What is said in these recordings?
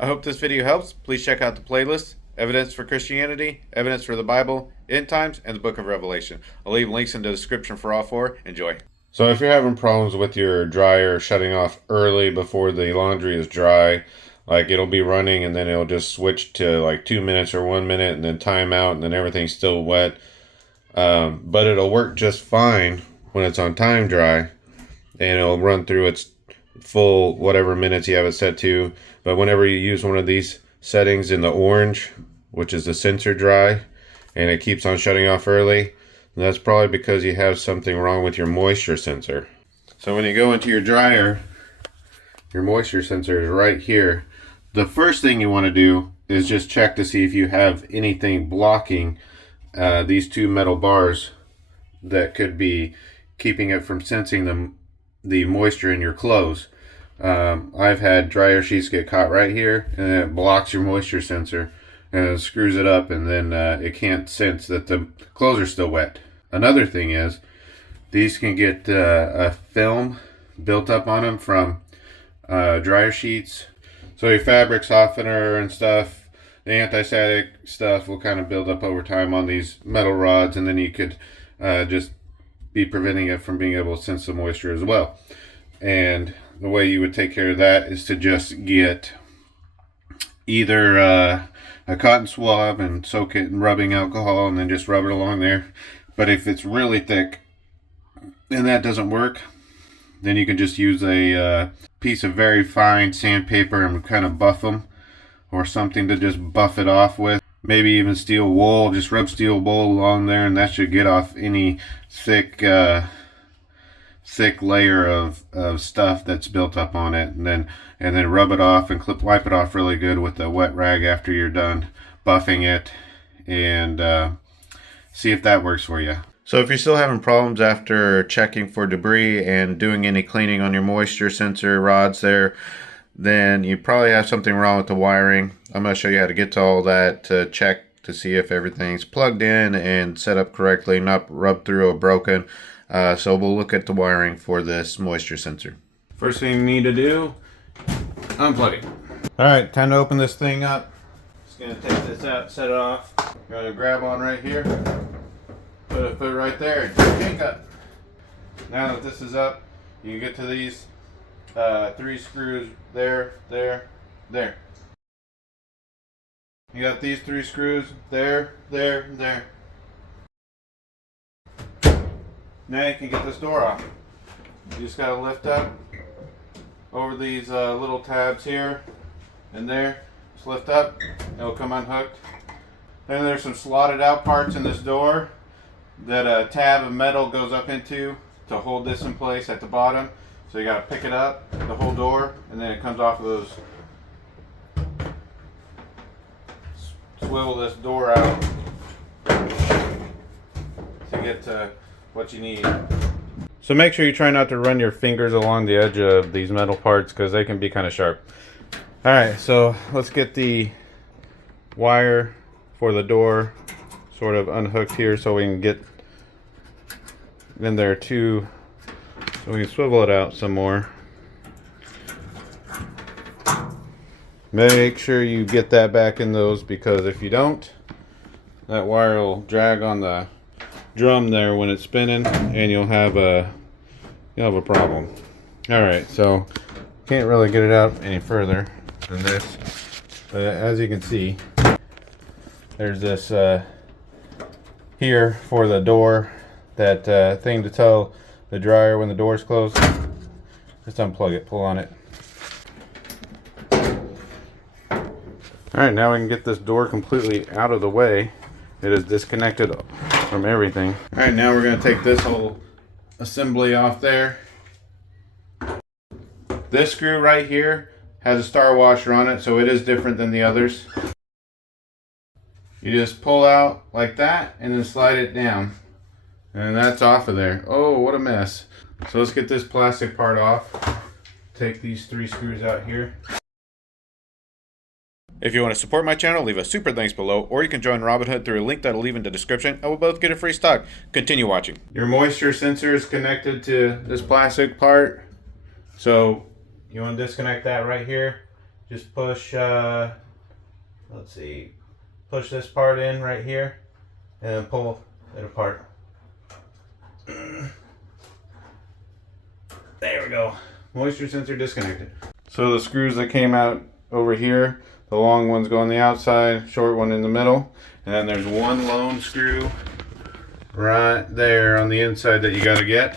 I hope this video helps. Please check out the playlist, Evidence for Christianity, Evidence for the Bible, End Times, and the Book of Revelation. I'll leave links in the description for all four. Enjoy. So if you're having problems with your dryer shutting off early before the laundry is dry, like it'll be running and then it'll just switch to like 2 minutes or 1 minute and then time out and then everything's still wet. But it'll work just fine when it's on time dry and it'll run through its full whatever minutes you have it set to. But whenever you use one of these settings in the orange, which is the sensor dry, and it keeps on shutting off early, that's probably because you have something wrong with your moisture sensor. So when you go into your dryer, your moisture sensor is right here. The first thing you want to do is just check to see if you have anything blocking these two metal bars that could be keeping it from sensing the moisture in your clothes. I've had dryer sheets get caught right here, and it blocks your moisture sensor and it screws it up, and then it can't sense that the clothes are still wet. Another thing is these can get a film built up on them from dryer sheets. So your fabric softener and stuff, the anti-static stuff will kind of build up over time on these metal rods, and then you could just be preventing it from being able to sense the moisture as well. And the way you would take care of that is to just get either a cotton swab and soak it in rubbing alcohol and then just rub it along there. But if it's really thick and that doesn't work, then you can just use a piece of very fine sandpaper and kind of buff them, or something to just buff it off with. Maybe even steel wool. Just rub steel wool along there, and that should get off any thick layer of stuff that's built up on it. And then rub it off and wipe it off really good with a wet rag after you're done buffing it, and see if that works for you. So if you're still having problems after checking for debris and doing any cleaning on your moisture sensor rods there, then you probably have something wrong with the wiring. I'm going to show you how to get to all that to check to see if everything's plugged in and set up correctly, not rubbed through or broken. So we'll look at the wiring for this moisture sensor. First thing you need to do, unplug it. Alright, time to open this thing up. Just going to take this out, set it off. Got to grab on right here. Put it right there. Kink up. Now that this is up, you can get to these 3 screws there, there, there. You got these 3 screws there, there, there. Now you can get this door off. You just gotta lift up over these little tabs here and there. Just lift up, it'll come unhooked. Then there's some slotted out parts in this door that a tab of metal goes up into to hold this in place at the bottom. So you gotta pick it up, the whole door, and then it comes off of those. Swivel this door out to get to what you need. So make sure you try not to run your fingers along the edge of these metal parts, because they can be kind of sharp. Alright, so let's get the wire for the door sort of unhooked here so we can get in there too, so we can swivel it out some more. Make sure you get that back in those, because if you don't, that wire will drag on the drum there when it's spinning, and you'll have a problem. Alright, so can't really get it out any further than this, but as you can see, there's this here for the door, that thing to tell the dryer when the door's closed. Just unplug it, pull on it. Alright, now we can get this door completely out of the way. It is disconnected from everything. Alright, now we're going to take this whole assembly off there. This screw right here has a star washer on it, so it is different than the others. You just pull out like that and then slide it down, and that's off of there. Oh, what a mess. So let's get this plastic part off. Take these 3 screws out here. If you want to support my channel, leave a super thanks below, or you can join Robinhood through a link that I'll leave in the description, and we'll both get a free stock. Continue watching. Your moisture sensor is connected to this plastic part, so you want to disconnect that right here. just push, let's see, push this part in right here and then pull it apart. There we go. Moisture sensor disconnected. So the screws that came out over here, the long ones go on the outside, short one in the middle, and then there's one lone screw right there on the inside that you gotta get.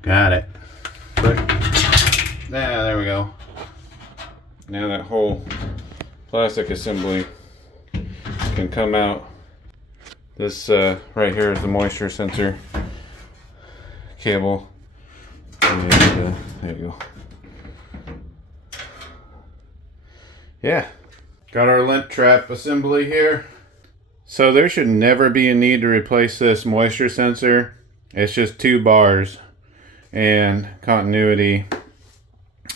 Got it. Yeah, there we go. Now that whole plastic assembly can come out. This right here is the moisture sensor cable. And there you go. Yeah, got our lint trap assembly here. So there should never be a need to replace this moisture sensor. It's just 2 bars and continuity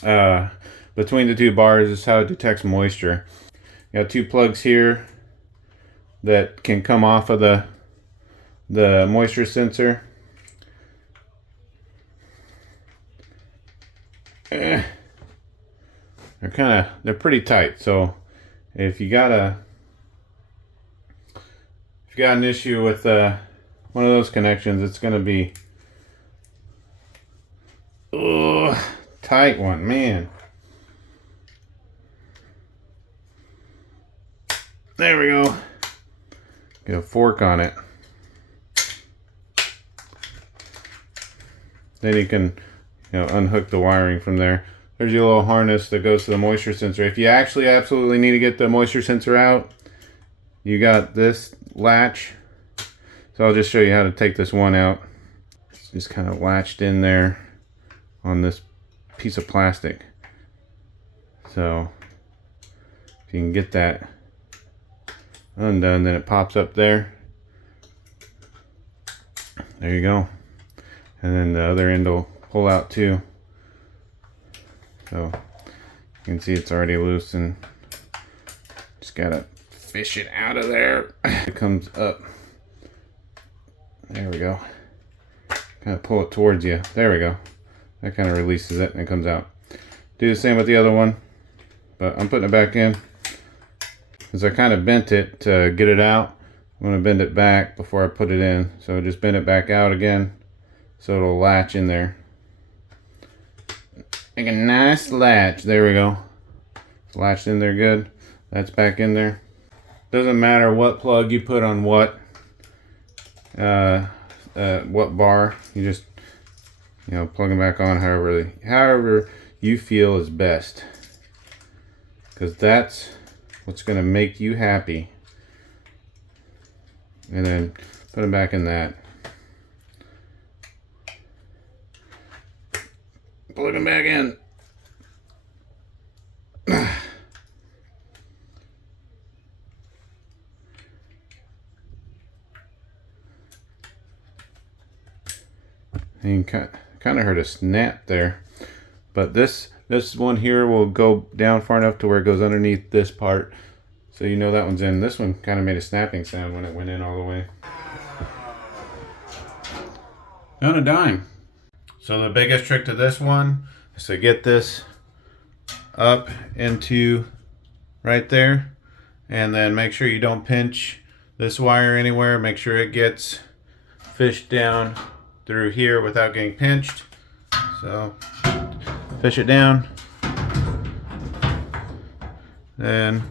between the 2 bars is how it detects moisture. You got 2 plugs here that can come off of the moisture sensor. They're pretty tight, so if you got an issue with one of those connections, it's gonna be tight one, man. There we go. Get a fork on it. Then you can, unhook the wiring from there. There's your little harness that goes to the moisture sensor. If you actually absolutely need to get the moisture sensor out, you got this latch. So I'll just show you how to take this one out. It's just kind of latched in there on this piece of plastic. So if you can get that undone, then it pops up there. There you go. And then the other end will pull out too. So you can see it's already loose, and just gotta fish it out of there. It comes up. There we go. Kind of pull it towards you. There we go. That kind of releases it and it comes out. Do the same with the other one, but I'm putting it back in because I kind of bent it to get it out. I'm going to bend it back before I put it in. So just bend it back out again so it'll latch in there. Make a nice latch. There we go. It's latched in there good. That's back in there. Doesn't matter what plug you put on what bar. You just plug them back on however you feel is best, because that's what's going to make you happy. And then put them back in that. Plug them back in. And you kind of heard a snap there, but this one here will go down far enough to where it goes underneath this part, so that one's in. This one kind of made a snapping sound when it went in all the way. On a dime. So the biggest trick to this one is to get this up into right there, and then make sure you don't pinch this wire anywhere. Make sure it gets fished down through here without getting pinched. So fish it down, then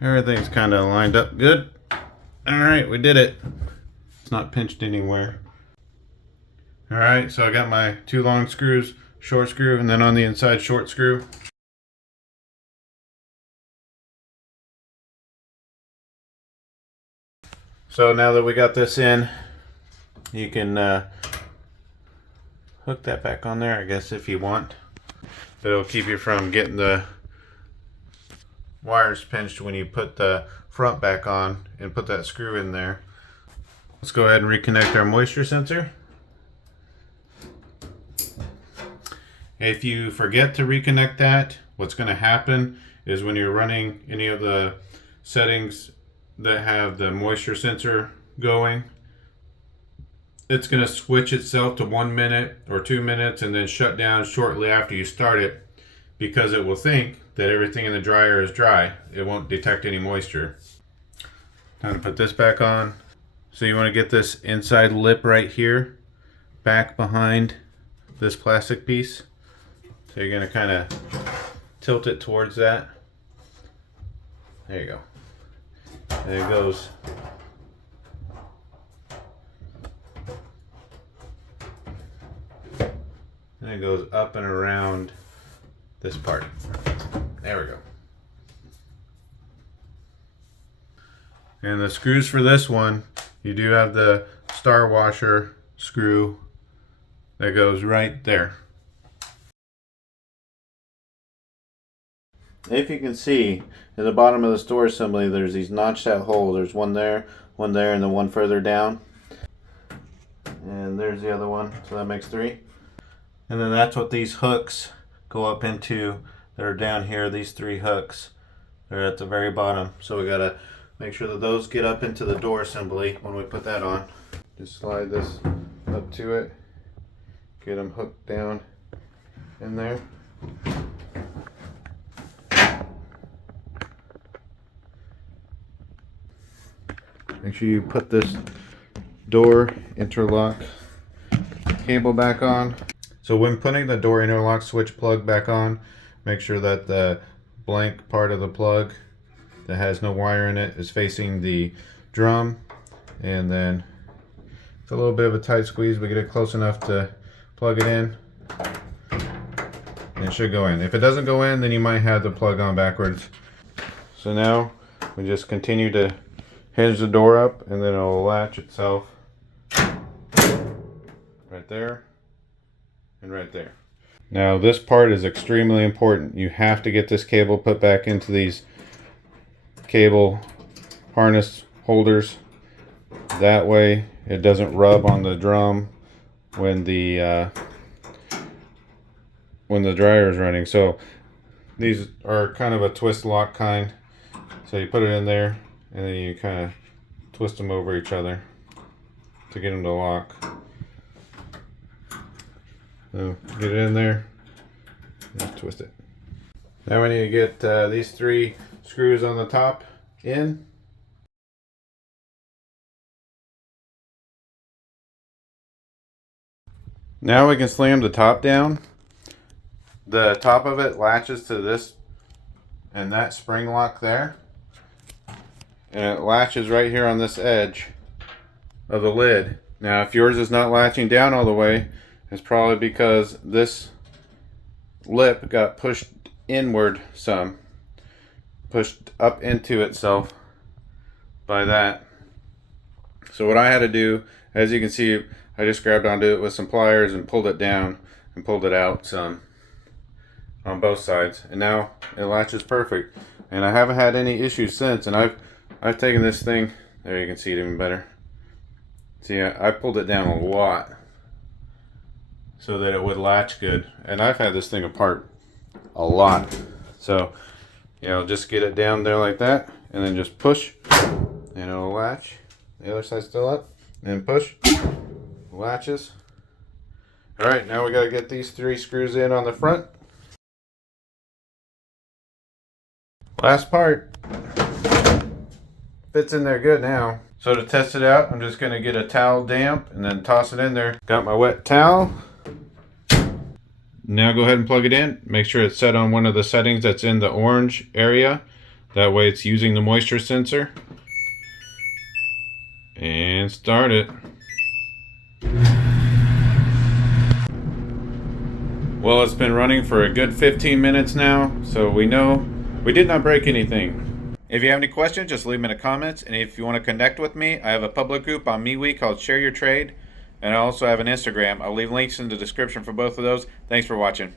everything's kind of lined up good. All right, we did it. It's not pinched anywhere. All right, so I got my 2 long screws, short screw, and then on the inside short screw. So now that we got this in, you can hook that back on there, I guess, if you want. It'll keep you from getting the wires pinched when you put the front back on and put that screw in there. Let's go ahead and reconnect our moisture sensor. If you forget to reconnect that, what's going to happen is when you're running any of the settings that have the moisture sensor going, it's going to switch itself to 1 minute or 2 minutes and then shut down shortly after you start it, because it will think that everything in the dryer is dry. It won't detect any moisture. Time to put this back on. So you want to get this inside lip right here, back behind this plastic piece. So you're going to kind of tilt it towards that. There you go. And it goes. And it goes up and around this part. There we go. And the screws for this one, you do have the star washer screw that goes right there. If you can see, in the bottom of the door assembly, there's these notched out holes. There's one there, and then one further down. And there's the other one, so that makes 3. And then that's what these hooks go up into. They're down here, these 3 hooks. They're at the very bottom. So we gotta make sure that those get up into the door assembly when we put that on. Just slide this up to it. Get them hooked down in there. Make sure you put this door interlock cable back on. So when putting the door interlock switch plug back on, make sure that the blank part of the plug that has no wire in it is facing the drum. And then it's a little bit of a tight squeeze, but get it close enough to plug it in. And it should go in. If it doesn't go in, then you might have the plug on backwards. So now we just continue to hinge the door up, and then it'll latch itself right there and right there. Now this part is extremely important. You have to get this cable put back into these cable harness holders. That way it doesn't rub on the drum when the dryer is running. So these are kind of a twist lock kind. So you put it in there, and then you kind of twist them over each other to get them to lock. So get it in there, just twist it. Now we need to get these 3 screws on the top in. Now we can slam the top down. The top of it latches to this and that spring lock there. And it latches right here on this edge of the lid. Now if yours is not latching down all the way, it's probably because this lip got pushed inward some. Pushed up into itself by that. So what I had to do, as you can see, I just grabbed onto it with some pliers and pulled it down and pulled it out some on both sides. And now it latches perfect. And I haven't had any issues since, and I've taken this thing, there you can see it even better. See, I pulled it down a lot so that it would latch good. And I've had this thing apart a lot. So, you know, just get it down there like that, and then just push, and it'll latch. The other side's still up, and push, latches. All right, now we gotta get these 3 screws in on the front. Last part. Fits in there good now. So to test it out, I'm just gonna get a towel damp and then toss it in there. Got my wet towel. Now go ahead and plug it in. Make sure it's set on one of the settings that's in the orange area. That way it's using the moisture sensor. And start it. Well, it's been running for a good 15 minutes now, so we know we did not break anything. If you have any questions, just leave them in the comments. And if you want to connect with me, I have a public group on MeWe called Share Your Trade. And I also have an Instagram. I'll leave links in the description for both of those. Thanks for watching.